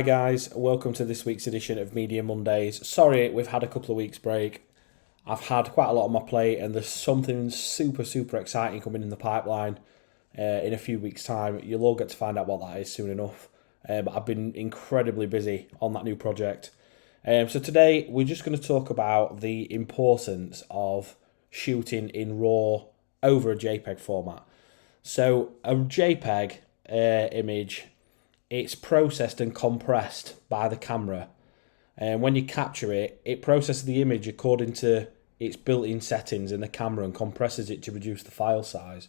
Hi guys, welcome to this week's edition of Media Mondays. Sorry, we've had a couple of weeks break. I've had quite a lot on my plate and there's something super exciting coming in the pipeline in a few weeks' time. You'll all get to find out what that is soon enough. But I've been incredibly busy on that new project. So today we're just going to talk about the importance of shooting in RAW over a JPEG format. So a JPEG image, it's processed and compressed by the camera, and when you capture it, it processes the image according to its built-in settings in the camera and compresses it to reduce the file size.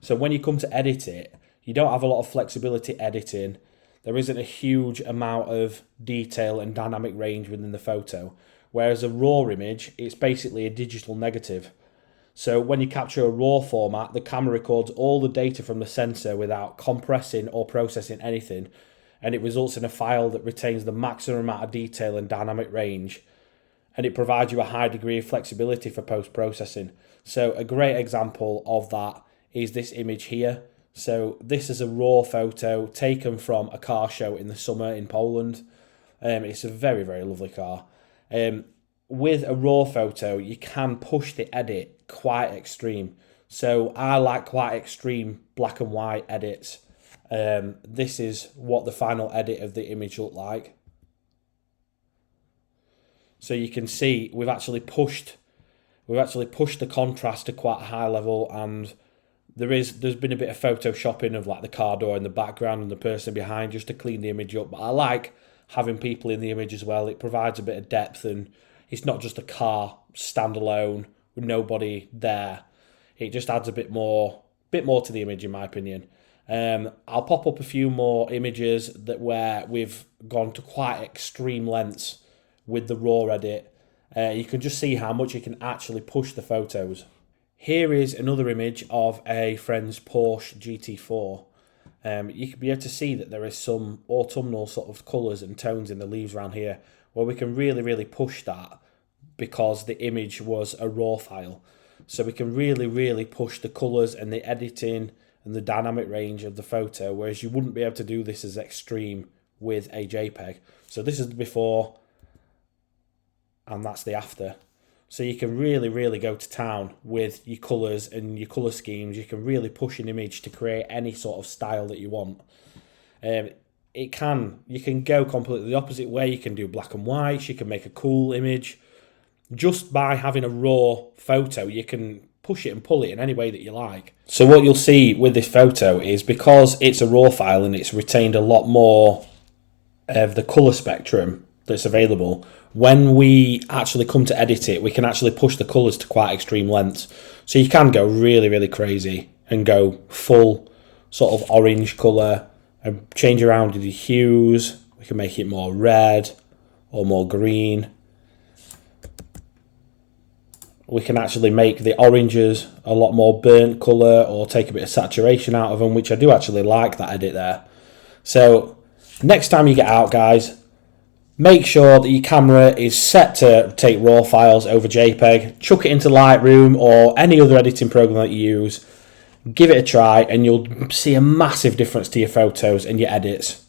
So when you come to edit it, you don't have a lot of flexibility editing. There isn't a huge amount of detail and dynamic range within the photo, whereas a RAW image, it's basically a digital negative. So when you capture a RAW format, the camera records all the data from the sensor without compressing or processing anything, and it results in a file that retains the maximum amount of detail and dynamic range, and it provides you a high degree of flexibility for post-processing. So a great example of that is this image here. So this is a RAW photo taken from a car show in the summer in Poland. It's a very lovely car. With a RAW photo, you can push the edit quite extreme. So I like quite extreme black and white edits. This is what the final edit of the image looked like. So you can see we've actually pushed the contrast to quite a high level, and there's been a bit of photoshopping of like the car door in the background and the person behind just to clean the image up. But I like having people in the image as well. It provides a bit of depth, and it's not just a car standalone with nobody there. It just adds a bit more to the image, in my opinion. I'll pop up a few more images where we've gone to quite extreme lengths with the RAW edit. You can just see how much you can actually push the photos. Here is another image of a friend's Porsche GT4. You can be able to see that there is some autumnal sort of colours and tones in the leaves around here, where we can really push that because the image was a RAW file. So we can really push the colours and the editing and the dynamic range of the photo, whereas you wouldn't be able to do this as extreme with a JPEG. So this is the before and that's the after. So you can really go to town with your colours and your colour schemes. You can really push an image to create any sort of style that you want. You can go completely the opposite way. You can do black and white. You can make a cool image. Just by having a RAW photo, you can push it and pull it in any way that you like. So what you'll see with this photo is, because it's a RAW file and it's retained a lot more of the colour spectrum that's available, when we actually come to edit it, we can actually push the colours to quite extreme lengths. So you can go really crazy and go full sort of orange colour and change around the hues. We can make it more red or more green. We can actually make the oranges a lot more burnt colour or take a bit of saturation out of them, which I do actually like that edit there. So next time you get out, guys, make sure that your camera is set to take RAW files over JPEG. Chuck it into Lightroom or any other editing program that you use. Give it a try and you'll see a massive difference to your photos and your edits.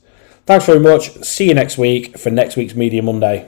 Thanks very much. See you next week for next week's Media Monday.